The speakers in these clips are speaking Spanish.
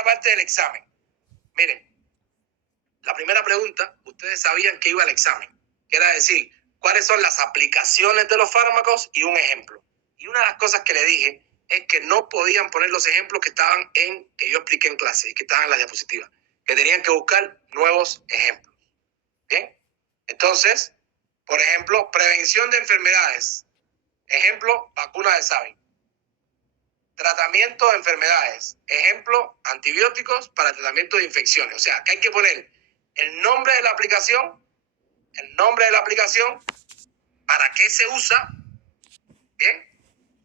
parte del examen. Miren, la primera pregunta, ustedes sabían que iba al examen, que era decir, cuáles son las aplicaciones de los fármacos y un ejemplo. Y una de las cosas que le dije es que no podían poner los ejemplos que estaban que yo expliqué en clase y que estaban en las diapositivas, que tenían que buscar nuevos ejemplos. ¿Bien? Entonces, por ejemplo, prevención de enfermedades. Ejemplo, vacuna de Sabin. Tratamiento de enfermedades. Ejemplo, antibióticos para tratamiento de infecciones. O sea, que hay que poner el nombre de la aplicación, para qué se usa, bien,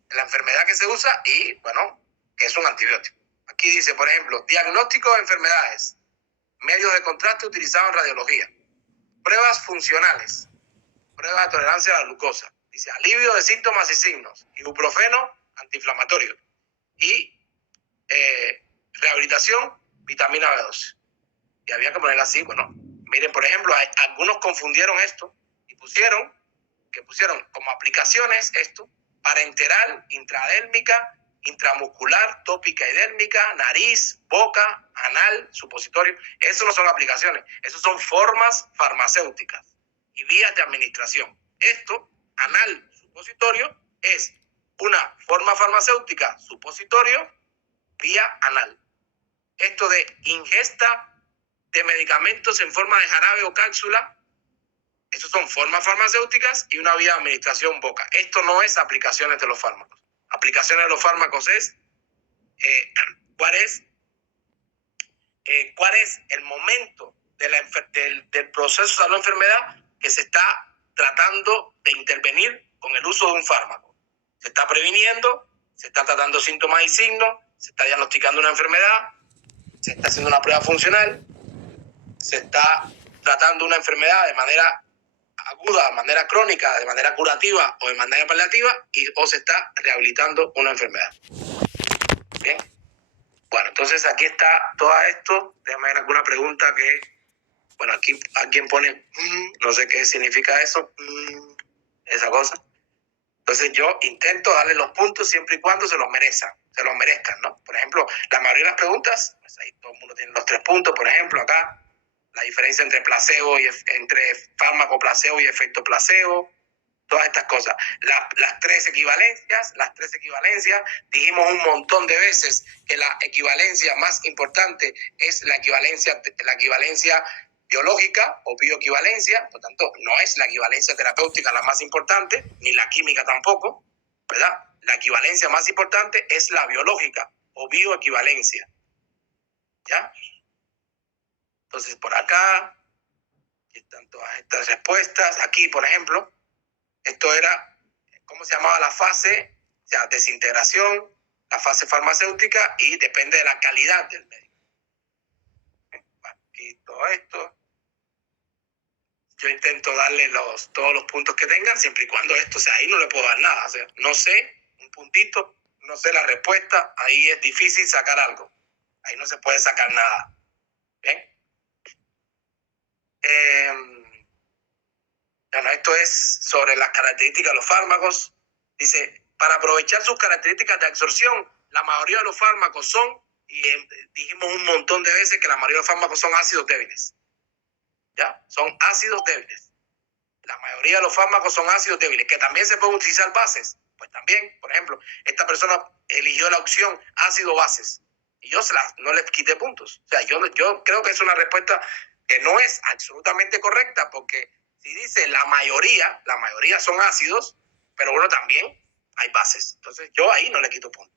la enfermedad que se usa y, bueno, que es un antibiótico. Aquí dice, por ejemplo, diagnóstico de enfermedades, medios de contraste utilizados en radiología, pruebas funcionales, prueba de tolerancia a la glucosa. Dice, alivio de síntomas y signos, ibuprofeno, antiinflamatorio y rehabilitación, vitamina B12. Y había que poner así, bueno, miren, por ejemplo, algunos confundieron esto y pusieron como aplicaciones esto, parenteral, intradérmica, intramuscular, tópica y dérmica, nariz, boca, anal, supositorio. Eso no son aplicaciones, eso son formas farmacéuticas y vías de administración. Esto, anal, supositorio, es una forma farmacéutica, supositorio, vía anal. Esto de ingesta de medicamentos en forma de jarabe o cápsula, esas son formas farmacéuticas y una vía de administración boca. Esto no es aplicaciones de los fármacos. Aplicaciones de los fármacos es cuál es el momento del proceso de la enfermedad que se está tratando de intervenir con el uso de un fármaco. Se está previniendo, se está tratando síntomas y signos, se está diagnosticando una enfermedad, se está haciendo una prueba funcional, se está tratando una enfermedad de manera aguda, de manera crónica, de manera curativa o de manera paliativa, o se está rehabilitando una enfermedad. Bien. Bueno, entonces aquí está todo esto. Déjame ver alguna pregunta que... Bueno, aquí alguien pone... no sé qué significa eso. Esa cosa. Entonces yo intento darle los puntos siempre y cuando se los merezcan, ¿no? Por ejemplo, la mayoría de las preguntas, pues ahí todo el mundo tiene los 3 puntos, por ejemplo, acá, la diferencia entre entre fármaco placebo y efecto placebo, todas estas cosas. Las tres equivalencias, dijimos un montón de veces que la equivalencia más importante es la equivalencia biológica o bioequivalencia, por tanto, no es la equivalencia terapéutica la más importante, ni la química tampoco, ¿verdad? La equivalencia más importante es la biológica o bioequivalencia, ¿ya? Entonces, por acá, aquí están todas estas respuestas. Aquí, por ejemplo, esto era, ¿cómo se llamaba la fase? O sea, desintegración, la fase farmacéutica y depende de la calidad del médico. Aquí todo esto. Yo intento darle todos los puntos que tengan, siempre y cuando esto, o sea, ahí no le puedo dar nada. O sea, no sé, un puntito, no sé la respuesta, ahí es difícil sacar algo. Ahí no se puede sacar nada. ¿Bien? Bueno, esto es sobre las características de los fármacos. Dice, para aprovechar sus características de absorción, la mayoría de los fármacos son, y dijimos un montón de veces que la mayoría de los fármacos son ácidos débiles. ¿Ya? Son ácidos débiles. La mayoría de los fármacos son ácidos débiles, que también se pueden utilizar bases. Pues también, por ejemplo, esta persona eligió la opción ácido-bases y yo no les quité puntos. O sea, yo creo que es una respuesta que no es absolutamente correcta, porque si dice la mayoría son ácidos, pero bueno, también hay bases. Entonces yo ahí no le quito puntos.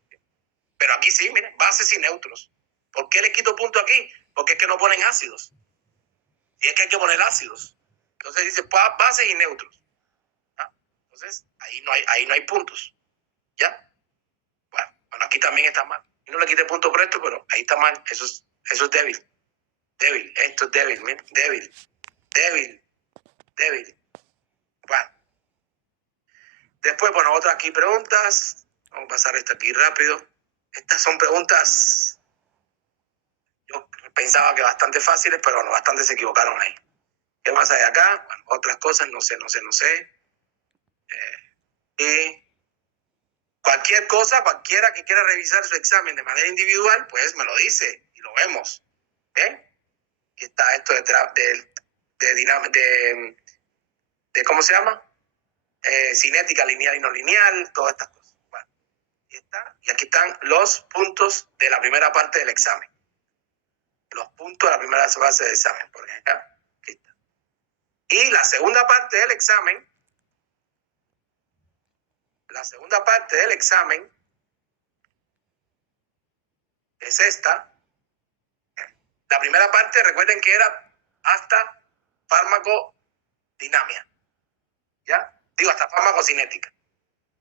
Pero aquí sí, miren, bases y neutros. ¿Por qué le quito punto aquí? Porque es que no ponen ácidos. Y es que hay que poner ácidos. Entonces dice bases y neutros. ¿Ah? Entonces ahí no hay puntos. ¿Ya? Bueno, aquí también está mal. Y no le quité punto por esto, pero ahí está mal. Eso es débil. Débil. Esto es débil. Miren. Débil. Bueno. Después, bueno, otras aquí preguntas. Vamos a pasar esto aquí rápido. Estas son preguntas, yo pensaba que bastante fáciles, pero no, bastante se equivocaron ahí. ¿Qué más hay acá? Bueno, otras cosas, no sé. Y cualquiera que quiera revisar su examen de manera individual, pues me lo dice y vemos. ¿Bien? Aquí está esto de ¿cómo se llama? Cinética lineal y no lineal, todas estas cosas. Bueno, y aquí están los puntos de la primera parte del examen. Los puntos de la primera fase del examen, por ejemplo. Aquí está. Y la segunda parte del examen, es esta. La primera parte, recuerden que era hasta farmacodinamia, ¿ya? Digo, hasta farmacocinética,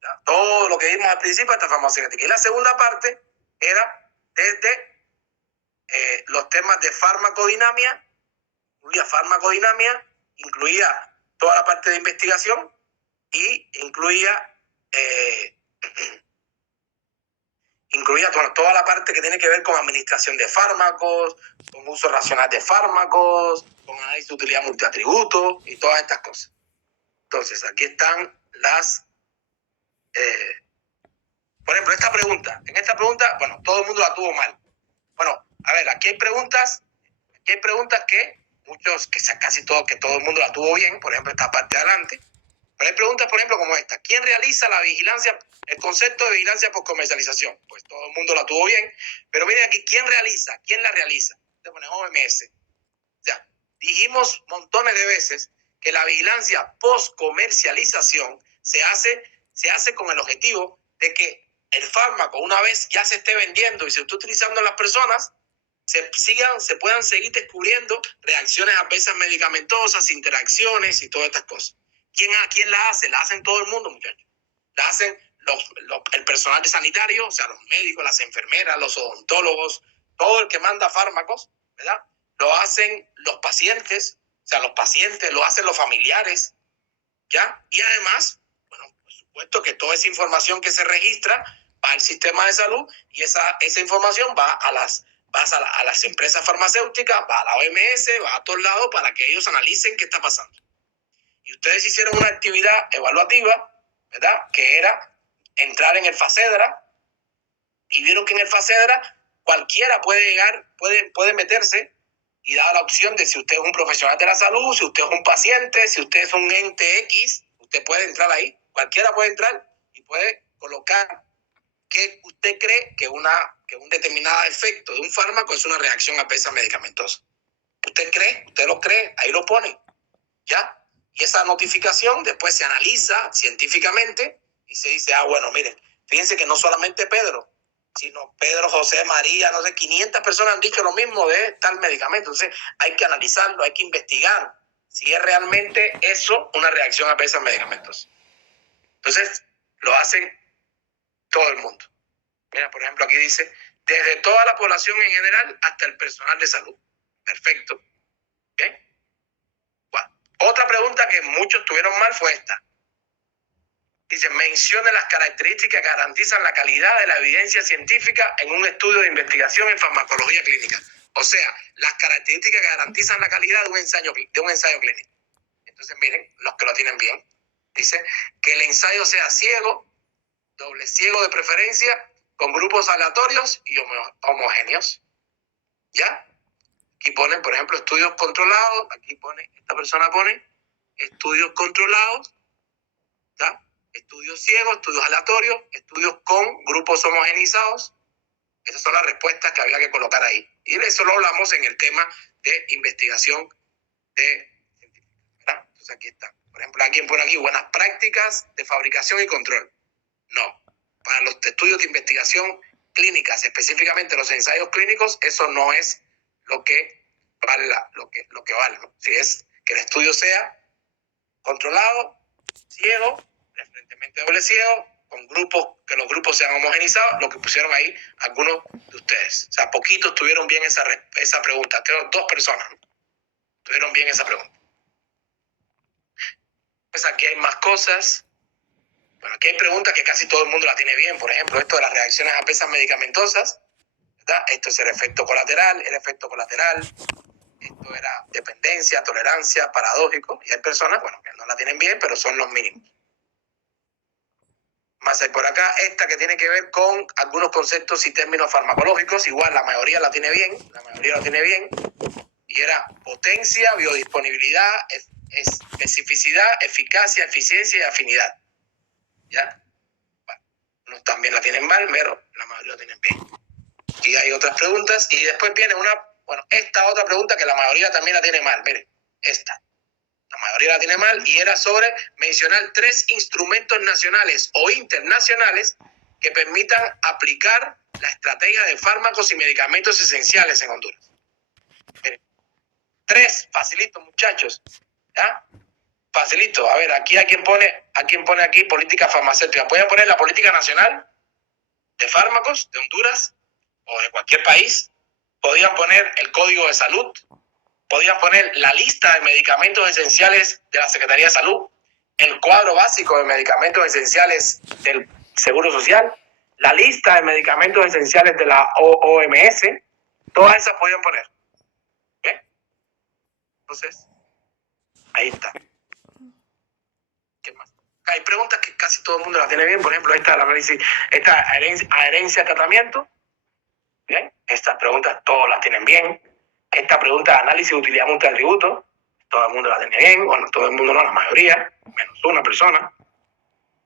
¿ya? Todo lo que vimos al principio hasta farmacocinética. Y la segunda parte era desde los temas de farmacodinamia, incluía toda la parte de investigación y incluía toda la parte que tiene que ver con administración de fármacos, con uso racional de fármacos, con análisis de utilidad multiatributo y todas estas cosas. Entonces, aquí están las... por ejemplo, en esta pregunta, bueno, todo el mundo la tuvo mal. Bueno, a ver, aquí hay preguntas que casi todo el mundo la tuvo bien, por ejemplo, esta parte de adelante. Pero hay preguntas, por ejemplo, como esta. ¿Quién realiza la vigilancia, el concepto de vigilancia por comercialización? Pues todo el mundo la tuvo bien. Pero miren aquí, ¿quién la realiza? Te ponen OMS. Ya, dijimos montones de veces que la vigilancia post comercialización se hace con el objetivo de que el fármaco, una vez ya se esté vendiendo y se esté utilizando en las personas, se puedan seguir descubriendo reacciones adversas medicamentosas, interacciones y todas estas cosas. ¿Quién la hace? La hacen todo el mundo, muchachos. La hacen el personal sanitario, o sea, los médicos, las enfermeras, los odontólogos, todo el que manda fármacos, ¿verdad? Lo hacen los pacientes, o sea, los pacientes, lo hacen los familiares, ¿ya? Y además, bueno, por supuesto que toda esa información que se registra va al sistema de salud y esa información va a las empresas farmacéuticas, va a la OMS, va a todos lados para que ellos analicen qué está pasando. Y ustedes hicieron una actividad evaluativa, ¿verdad? Que era entrar en el FACEDRA y vieron que en el FACEDRA cualquiera puede llegar, puede meterse y dar la opción de si usted es un profesional de la salud, si usted es un paciente, si usted es un ente X, usted puede entrar ahí. Cualquiera puede entrar y puede colocar que usted cree que un determinado efecto de un fármaco es una reacción adversa medicamentosa. Usted lo cree, ahí lo pone, ¿ya? Y esa notificación después se analiza científicamente y se dice, bueno, miren, fíjense que no solamente Pedro, sino Pedro, José, María, no sé, 500 personas han dicho lo mismo de tal medicamento. Entonces hay que analizarlo, hay que investigar si es realmente eso una reacción adversa medicamentosa. Entonces lo hacen todo el mundo. Mira, por ejemplo, aquí dice, desde toda la población en general hasta el personal de salud. Perfecto. ¿Okay? Bueno, otra pregunta que muchos tuvieron mal fue esta. Dice, mencione las características que garantizan la calidad de la evidencia científica en un estudio de investigación en farmacología clínica. O sea, las características que garantizan la calidad de un ensayo clínico. Entonces, miren, los que lo tienen bien. Dice que el ensayo sea ciego, doble ciego de preferencia, con grupos aleatorios y homogéneos. ¿Ya? Aquí ponen, por ejemplo, estudios controlados. Aquí esta persona pone estudios controlados, ¿ya? Estudios ciegos, estudios aleatorios, estudios con grupos homogenizados. Esas son las respuestas que había que colocar ahí. Y de eso lo hablamos en el tema de investigación ¿verdad? Entonces aquí está. Por ejemplo, alguien pone aquí buenas prácticas de fabricación y control. No. Para los estudios de investigación clínicas, específicamente los ensayos clínicos, eso no es lo que vale, lo que vale, ¿no? Si es que el estudio sea controlado, ciego, preferentemente doble ciego, con grupos, que los grupos sean homogenizados, lo que pusieron ahí algunos de ustedes. O sea, poquitos tuvieron bien esa pregunta. Creo 2 personas, ¿no? Tuvieron bien esa pregunta. Pues aquí hay más cosas. Bueno, aquí hay preguntas que casi todo el mundo la tiene bien. Por ejemplo, esto de las reacciones adversas medicamentosas, ¿verdad? Esto es el efecto colateral. Esto era dependencia, tolerancia, paradójico. Y hay personas, bueno, que no la tienen bien, pero son los mínimos. Más hay por acá, esta que tiene que ver con algunos conceptos y términos farmacológicos. Igual la mayoría la tiene bien, y era potencia, biodisponibilidad, especificidad, eficacia, eficiencia y afinidad. ¿Ya? Bueno, unos también la tienen mal, pero la mayoría la tienen bien. Y hay otras preguntas, y después viene esta otra pregunta que la mayoría también la tiene mal. Miren, esta. La mayoría la tiene mal, y era sobre mencionar 3 instrumentos nacionales o internacionales que permitan aplicar la estrategia de fármacos y medicamentos esenciales en Honduras. Miren, 3, facilito, muchachos. ¿Ya? Facilito. A ver, aquí a quién pone aquí política farmacéutica. Pueden poner la política nacional de fármacos de Honduras o de cualquier país. Podían poner el código de salud. Podían poner la lista de medicamentos esenciales de la Secretaría de Salud, el cuadro básico de medicamentos esenciales del Seguro Social, la lista de medicamentos esenciales de la OMS. Todas esas podían poner. ¿Bien? Entonces, ahí está. ¿Qué más? Hay preguntas que casi todo el mundo las tiene bien. Por ejemplo, esta adherencia al tratamiento. Bien, estas preguntas todas las tienen bien. Esta pregunta de análisis de utilidad mutua del tributo, todo el mundo la tiene bien. Bueno, todo el mundo no, la mayoría, menos una persona.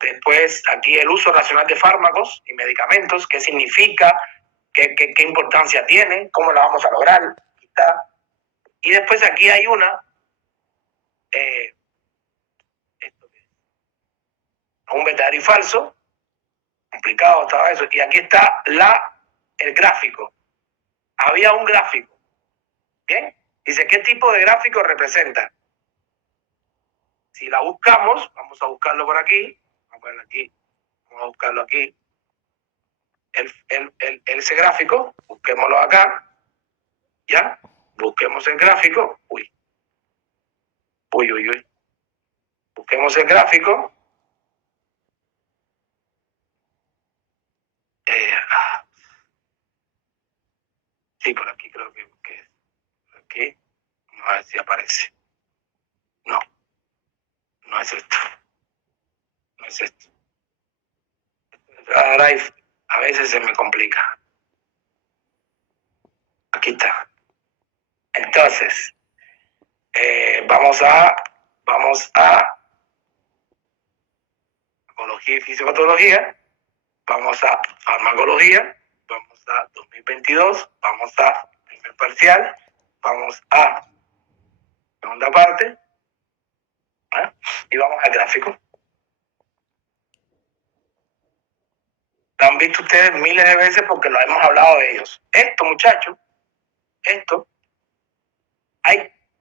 Después, aquí el uso racional de fármacos y medicamentos, qué significa, qué importancia tiene, cómo la vamos a lograr. Aquí está. Y después aquí hay una, un verdadero y falso, complicado estaba eso. Y aquí está el gráfico. Había un gráfico. ¿Bien? Dice, ¿qué tipo de gráfico representa? Si la buscamos, vamos a buscarlo por aquí. Vamos a verlo aquí. Vamos a buscarlo aquí. Ese gráfico, busquémoslo acá. ¿Ya? Busquemos el gráfico. Uy. Busquemos el gráfico. Sí, por aquí creo que por aquí. Vamos a ver si aparece. No es esto. No es esto. Drive a veces se me complica. Aquí está. Entonces, vamos a ecología y fisiopatología, vamos a farmacología, vamos a 2022, vamos a primer parcial, vamos a segunda parte, y vamos al gráfico. Lo han visto ustedes miles de veces porque lo hemos hablado de ellos. Esto, muchachos,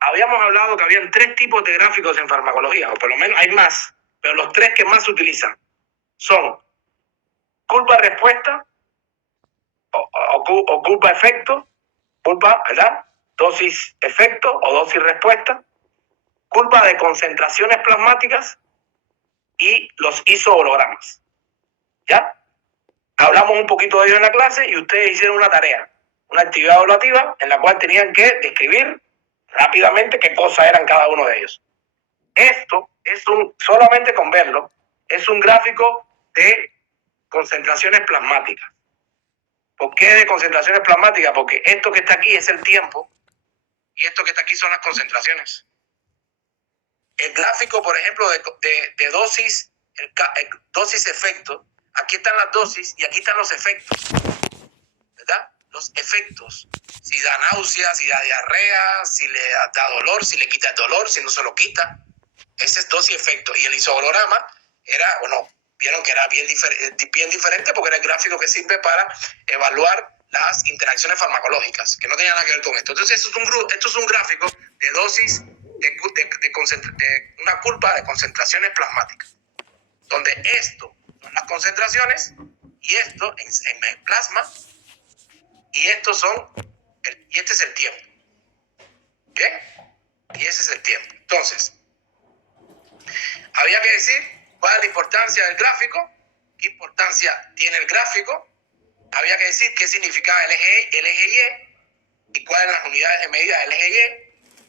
habíamos hablado que habían 3 tipos de gráficos en farmacología, o por lo menos hay más, pero los 3 que más se utilizan son culpa-respuesta o culpa-efecto, ¿verdad? Dosis-efecto o dosis-respuesta, curva de concentraciones plasmáticas y los isohologramas. ¿Ya? Hablamos un poquito de ello en la clase y ustedes hicieron una tarea, una actividad evaluativa en la cual tenían que describir rápidamente qué cosas eran cada uno de ellos. Esto es solamente con verlo, es un gráfico de concentraciones plasmáticas. ¿Por qué de concentraciones plasmáticas? Porque esto que está aquí es el tiempo y esto que está aquí son las concentraciones. El gráfico, por ejemplo, de dosis, dosis-efecto, aquí están las dosis y aquí están los efectos, ¿verdad? Los efectos. Si da náusea, si da diarrea, si le da dolor, si le quita el dolor, si no se lo quita. Ese es dosis-efecto. Y el isoholograma era, vieron que era bien diferente porque era el gráfico que sirve para evaluar las interacciones farmacológicas, que no tenía nada que ver con esto. Entonces, esto es un gráfico de dosis de una curva de concentraciones plasmáticas, donde esto son las concentraciones y esto en plasma y estos son y este es el tiempo. ¿Bien? Y ese es el tiempo. Entonces, había que decir cuál es la importancia del gráfico, qué importancia tiene el gráfico, había que decir qué significaba el eje Y cuáles eran las unidades de medida del eje Y.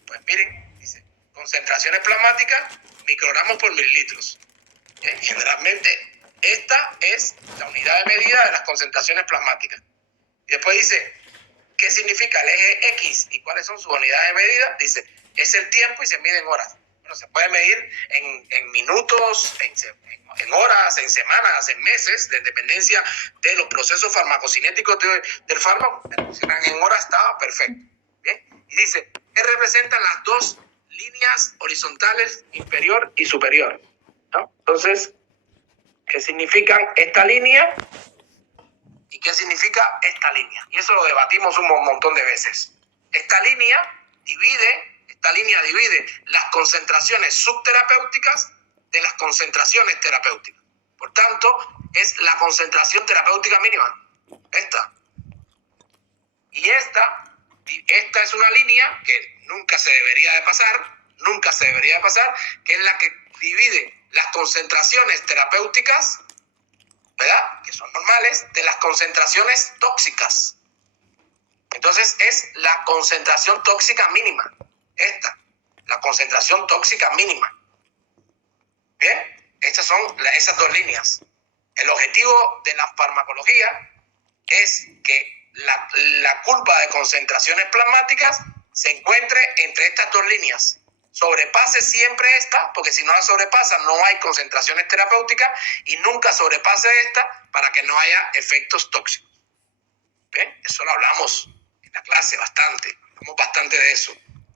Pues miren, dice, concentraciones plasmáticas, microgramos por mililitros. Generalmente esta es la unidad de medida de las concentraciones plasmáticas. Y después dice, ¿qué significa el eje X y cuáles son sus unidades de medida? Dice, es el tiempo y se mide en horas. Bueno, se puede medir en minutos, en horas, en semanas, en meses, de dependencia de los procesos farmacocinéticos del fármaco. En horas está perfecto. ¿Bien? Y dice, ¿qué representan las dos líneas horizontales inferior y superior? ¿No? Entonces, ¿qué significan esta línea y qué significa esta línea? Y eso lo debatimos un montón de veces. Esta línea divide las concentraciones subterapéuticas de las concentraciones terapéuticas. Por tanto, es la concentración terapéutica mínima. Esta. Y esta es una línea que nunca se debería de pasar, que es la que divide las concentraciones terapéuticas, ¿verdad?, que son normales, de las concentraciones tóxicas. Entonces es la concentración tóxica mínima. La concentración tóxica mínima. Bien, estas son esas dos líneas. El objetivo de la farmacología es que la curva de concentraciones plasmáticas se encuentre entre estas dos líneas. Sobrepase siempre esta, porque si no la sobrepasa no hay concentraciones terapéuticas, y nunca sobrepase esta para que no haya efectos tóxicos. ¿Bien? Eso lo hablamos en la clase bastante. Hablamos bastante de eso.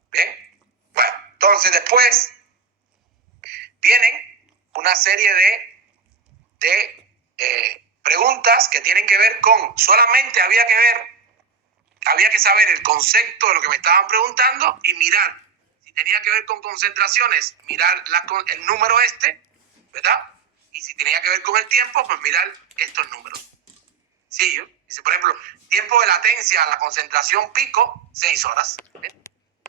¿Bien? Bueno, entonces después vienen una serie de preguntas que tienen que ver con, solamente había que saber el concepto de lo que me estaban preguntando y mirar. Si tenía que ver con concentraciones, mirar el número ¿verdad? Y si tenía que ver con el tiempo, pues mirar estos números. Sí, dice, por ejemplo, tiempo de latencia a la concentración pico, 6 horas. ¿Bien?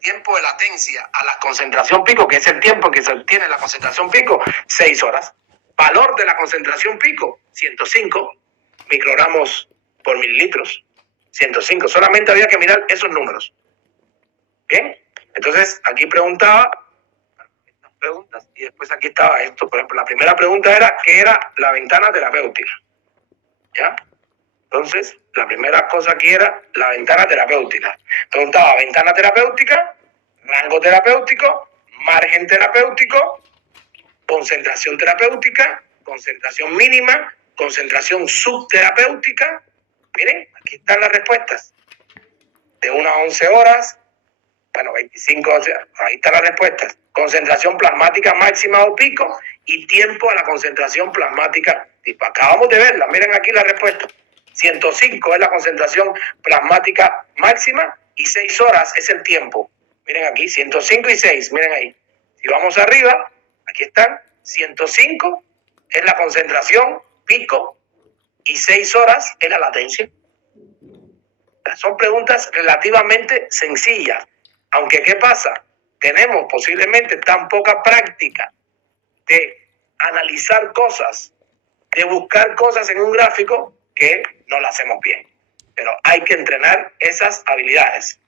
Tiempo de latencia a la concentración pico, que es el tiempo que se obtiene la concentración pico, 6 horas. Valor de la concentración pico, 105 microgramos por mililitros. 105. Solamente había que mirar esos números. Bien. Entonces, aquí preguntaba estas preguntas y después aquí estaba esto. Por ejemplo, la primera pregunta era, ¿qué era la ventana terapéutica? ¿Ya? Entonces, la primera cosa aquí era la ventana terapéutica. Preguntaba ventana terapéutica, rango terapéutico, margen terapéutico, concentración terapéutica, concentración mínima, concentración subterapéutica. Miren, aquí están las respuestas. De 1 a 11 horas, bueno, 25, o sea, ahí están las respuestas. Concentración plasmática máxima o pico y tiempo a la concentración plasmática tipo. Acabamos de verla, miren aquí la respuesta. 105 es la concentración plasmática máxima y 6 horas es el tiempo. Miren aquí, 105 y 6, miren ahí. Si vamos arriba, aquí están, 105 es la concentración pico y 6 horas es la latencia. Son preguntas relativamente sencillas, aunque ¿qué pasa? Tenemos posiblemente tan poca práctica de analizar cosas, de buscar cosas en un gráfico, que no lo hacemos bien. Pero hay que entrenar esas habilidades.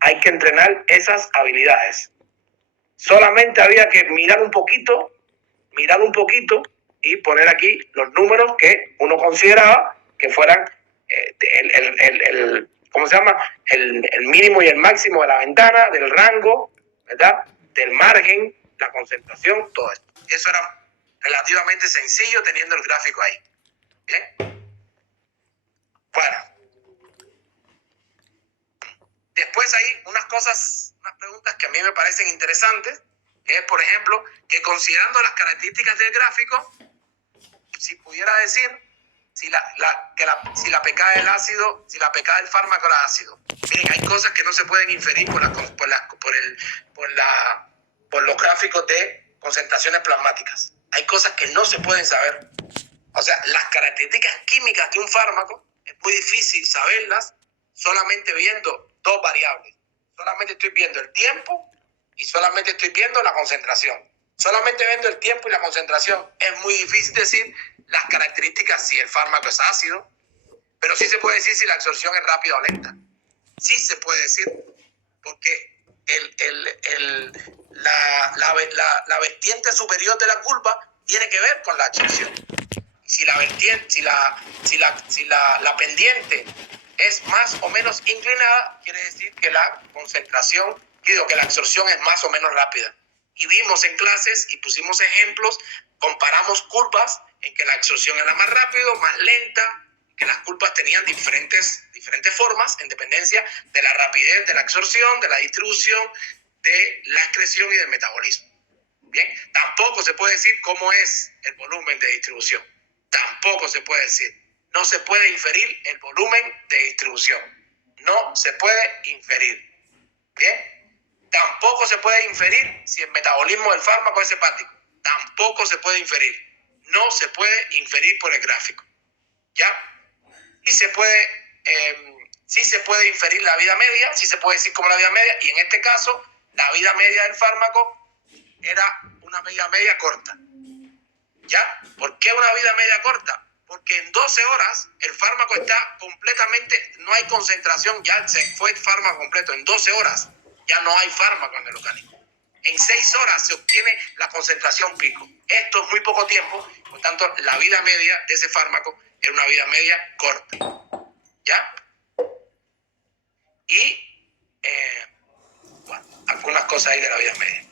Hay que entrenar esas habilidades. Solamente había que mirar un poquito y poner aquí los números que uno consideraba que fueran ¿cómo se llama? El mínimo y el máximo de la ventana, del rango, ¿verdad? Del margen, la concentración, todo esto. Eso era relativamente sencillo teniendo el gráfico ahí. ¿Bien? Bueno. Después hay unas preguntas que a mí me parecen interesantes, que es, por ejemplo, que considerando las características del gráfico, si pudiera decir si la pK del ácido, si la pK del fármaco era ácido. Miren, hay cosas que no se pueden inferir por los gráficos de concentraciones plasmáticas. Hay cosas que no se pueden saber. O sea, las características químicas de un fármaco es muy difícil saberlas solamente viendo dos variables. Solamente estoy viendo el tiempo y solamente estoy viendo la concentración. Solamente viendo el tiempo y la concentración es muy difícil decir las características si el fármaco es ácido, pero sí se puede decir si la absorción es rápida o lenta. Sí se puede decir, porque la vertiente superior de la curva tiene que ver con la absorción. Si la pendiente es más o menos inclinada, quiere decir que la concentración, que la absorción es más o menos rápida. Y vimos en clases y pusimos ejemplos, comparamos curvas en que la absorción era más rápido, más lenta, que las curvas tenían diferentes formas en dependencia de la rapidez de la absorción, de la distribución, de la excreción y del metabolismo. Bien, tampoco se puede decir cómo es el volumen de distribución. Tampoco se puede decir. No se puede inferir el volumen de distribución. No se puede inferir. Bien. Tampoco se puede inferir si el metabolismo del fármaco es hepático. Tampoco se puede inferir. No se puede inferir por el gráfico. ¿Ya? Sí se puede inferir la vida media, sí se puede decir como la vida media, y en este caso, la vida media del fármaco era una vida media corta. ¿Ya? ¿Por qué una vida media corta? Porque en 12 horas el fármaco está completamente, no hay concentración, ya se fue el fármaco completo. En 12 horas ya no hay fármaco en el orgánico. En 6 horas se obtiene la concentración pico. Esto es muy poco tiempo, por tanto la vida media de ese fármaco era una vida media corta. ¿Ya? Y bueno, algunas cosas ahí de la vida media.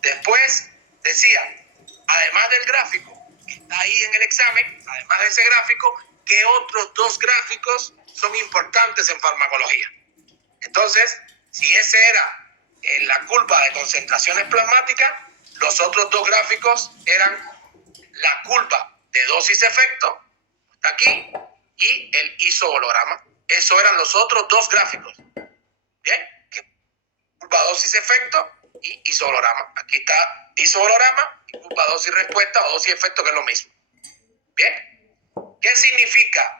Después decía, además del gráfico que está ahí en el examen, además de ese gráfico, ¿qué otros dos gráficos son importantes en farmacología? Entonces, si ese era la curva de concentraciones plasmáticas, los otros dos gráficos eran la curva de dosis-efecto, está aquí, y el isoholograma. Esos eran los otros dos gráficos. ¿Bien? Curva dosis-efecto y isoholograma. Aquí está isoholograma y curva dosis-respuesta o dosis-efecto, que es lo mismo. ¿Bien? ¿Qué significa?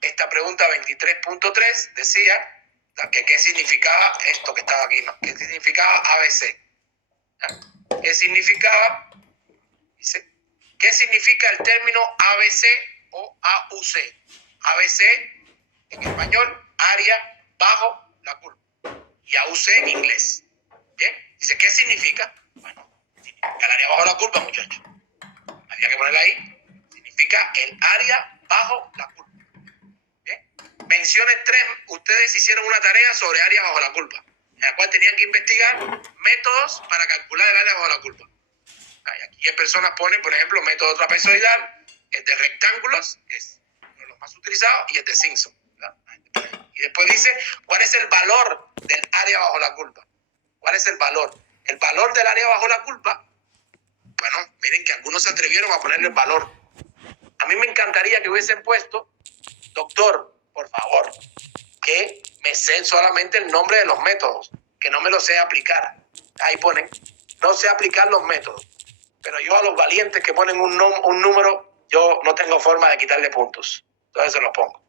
Esta pregunta 23.3 decía que qué significaba esto que estaba aquí, ¿no? ¿Qué significaba ABC? ¿Qué significaba? Dice, ¿qué significa el término ABC o AUC? ABC en español, área bajo la curva, y AUC en inglés. ¿Bien? Dice, ¿qué significa? Bueno, significa el área bajo la curva, muchachos. Había que ponerla ahí. Significa el área bajo la curva. ¿Bien? Menciones 3, ustedes hicieron una tarea sobre área bajo la curva, en la cual tenían que investigar métodos para calcular el área bajo la curva. Aquí personas ponen, por ejemplo, método trapezoidal, el de rectángulos, es uno de los más utilizados, y el de Simpson. Y después dice, ¿cuál es el valor del área bajo la curva? ¿Cuál es el valor? El valor del área bajo la curva, bueno, miren que algunos se atrevieron a ponerle el valor. A mí me encantaría que hubiesen puesto, doctor, por favor, que me sé solamente el nombre de los métodos, que no me lo sé aplicar. Ahí ponen, no sé aplicar los métodos. Pero yo a los valientes que ponen un número, yo no tengo forma de quitarle puntos. Entonces se los pongo.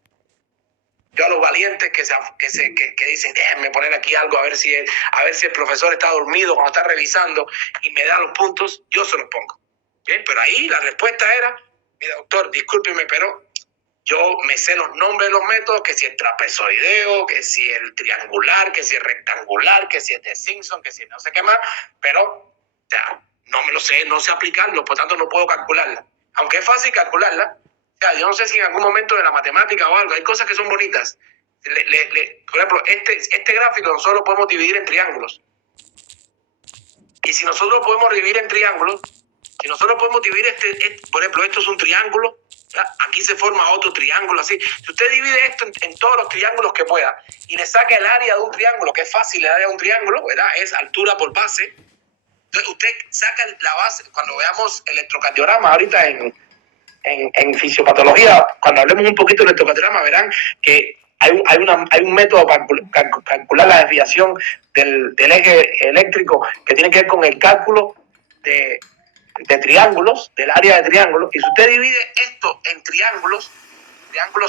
Yo a los valientes que dicen, déjenme poner aquí algo a ver si el profesor está dormido cuando está revisando y me da los puntos, yo se los pongo. ¿Bien? Pero ahí la respuesta era, mira doctor, discúlpeme, pero yo me sé los nombres de los métodos, que si el trapezoideo, que si el triangular, que si el rectangular, que si el de Simpson, que si no sé qué más, pero ya, no me lo sé, no sé aplicarlo, por tanto no puedo calcularla. Aunque es fácil calcularla, o sea, yo no sé si en algún momento de la matemática o algo, hay cosas que son bonitas. Por ejemplo, este gráfico nosotros lo podemos dividir en triángulos. Y si nosotros podemos dividir en triángulos, por ejemplo, esto es un triángulo, ¿ya? Aquí se forma otro triángulo, así. Si usted divide esto en todos los triángulos que pueda y le saca el área de un triángulo, que es fácil, el área de un triángulo, ¿verdad? Es altura por base. Entonces usted saca la base, cuando veamos electrocardiograma ahorita en fisiopatología, cuando hablemos un poquito de electrocardiograma, verán que hay un método para calcular la desviación del eje eléctrico que tiene que ver con el cálculo de triángulos, del área de triángulos. Y si usted divide esto en triángulos,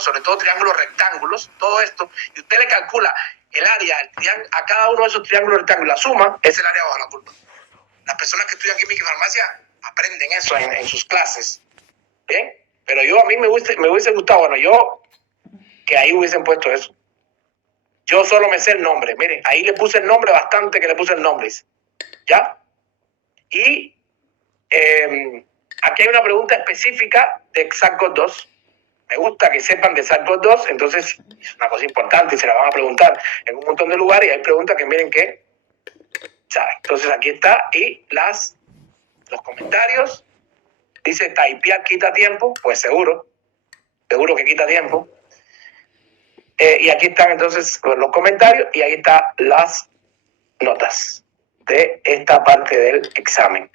sobre todo triángulos rectángulos, todo esto, y usted le calcula el área a cada uno de esos triángulos rectángulos, la suma es el área bajo la curva. Las personas que estudian química y farmacia aprenden eso en sus clases. ¿Bien? Pero a mí me hubiese gustado, que ahí hubiesen puesto eso. Yo solo me sé el nombre. Miren, ahí le puse el nombre, bastante que le puse el nombre. ¿Ya? Y Aquí hay una pregunta específica de ExactCode 2. Me gusta que sepan de ExactCode 2, entonces es una cosa importante y se la van a preguntar en un montón de lugares y hay preguntas que miren que saben. Entonces aquí está y los comentarios. Dice typear quita tiempo, pues seguro que quita tiempo. Y aquí están entonces los comentarios y ahí están las notas de esta parte del examen.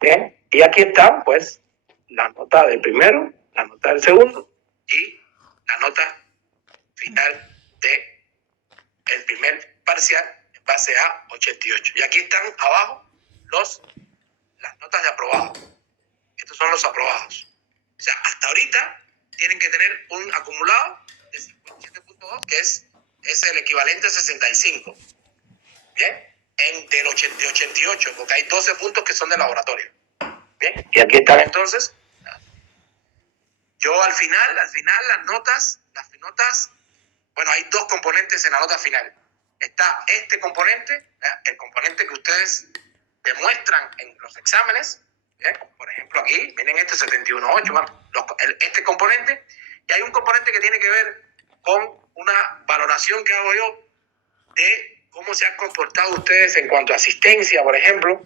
Bien, y aquí están pues la nota del primero, la nota del segundo y la nota final del primer parcial en base a 88. Y aquí están abajo las notas de aprobado. Estos son los aprobados. O sea, hasta ahorita tienen que tener un acumulado de 57.2, que es el equivalente a 65. ¿Bien? Del 88, porque hay 12 puntos que son de laboratorio. ¿Bien? Y aquí están entonces. Yo al final las notas, bueno, hay dos componentes en la nota final. Está este componente, el componente que ustedes demuestran en los exámenes. Por ejemplo, aquí, miren este 71.8, bueno, este componente, y hay un componente que tiene que ver con una valoración que hago yo de cómo se han comportado ustedes en cuanto a asistencia, por ejemplo,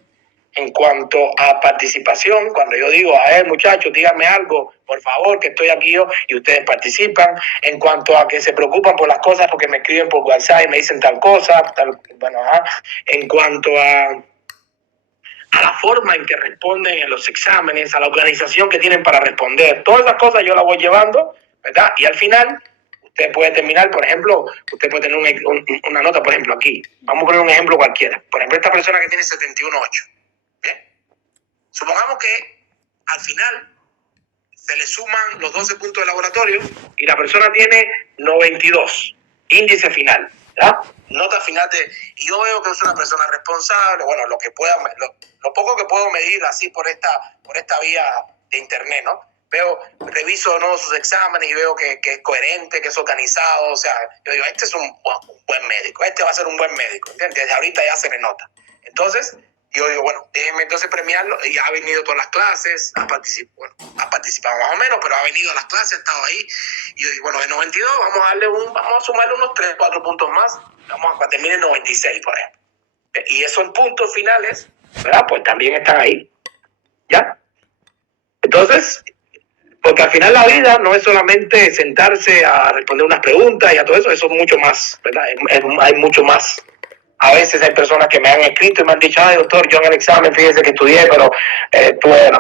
en cuanto a participación. Cuando yo digo, a ver, muchachos, díganme algo, por favor, que estoy aquí yo, y ustedes participan. En cuanto a que se preocupan por las cosas porque me escriben por WhatsApp y me dicen tal cosa, bueno, en cuanto a la forma en que responden en los exámenes, a la organización que tienen para responder. Todas esas cosas yo las voy llevando, ¿verdad? Y al final, usted puede terminar, por ejemplo, usted puede tener una nota, por ejemplo, aquí. Vamos a poner un ejemplo cualquiera. Por ejemplo, esta persona que tiene 71.8. ¿Bien? Supongamos que al final se le suman los 12 puntos de laboratorio y la persona tiene 92, índice final, ¿verdad? Nota final y yo veo que es una persona responsable, bueno, lo poco que puedo medir así por esta vía de internet, ¿no? Reviso, ¿no?, sus exámenes y veo que es coherente, que es organizado. O sea, yo digo, este es un buen médico, este va a ser un buen médico, ¿entiendes? Desde ahorita ya se le nota. Entonces, yo digo, bueno, déjenme entonces premiarlo. Y ha venido a todas las clases, ha participado más o menos, pero ha venido a las clases, ha estado ahí. Y yo digo, bueno, de 92 vamos a sumarle unos 3, 4 puntos más. Vamos a terminar en 96, por ejemplo. Y esos puntos finales, ¿verdad?, pues también están ahí. ¿Ya? Entonces, porque al final la vida no es solamente sentarse a responder unas preguntas y a todo eso es mucho más, ¿verdad? Hay mucho más. A veces hay personas que me han escrito y me han dicho, ay, doctor, yo en el examen, fíjese que estudié, pero tuve la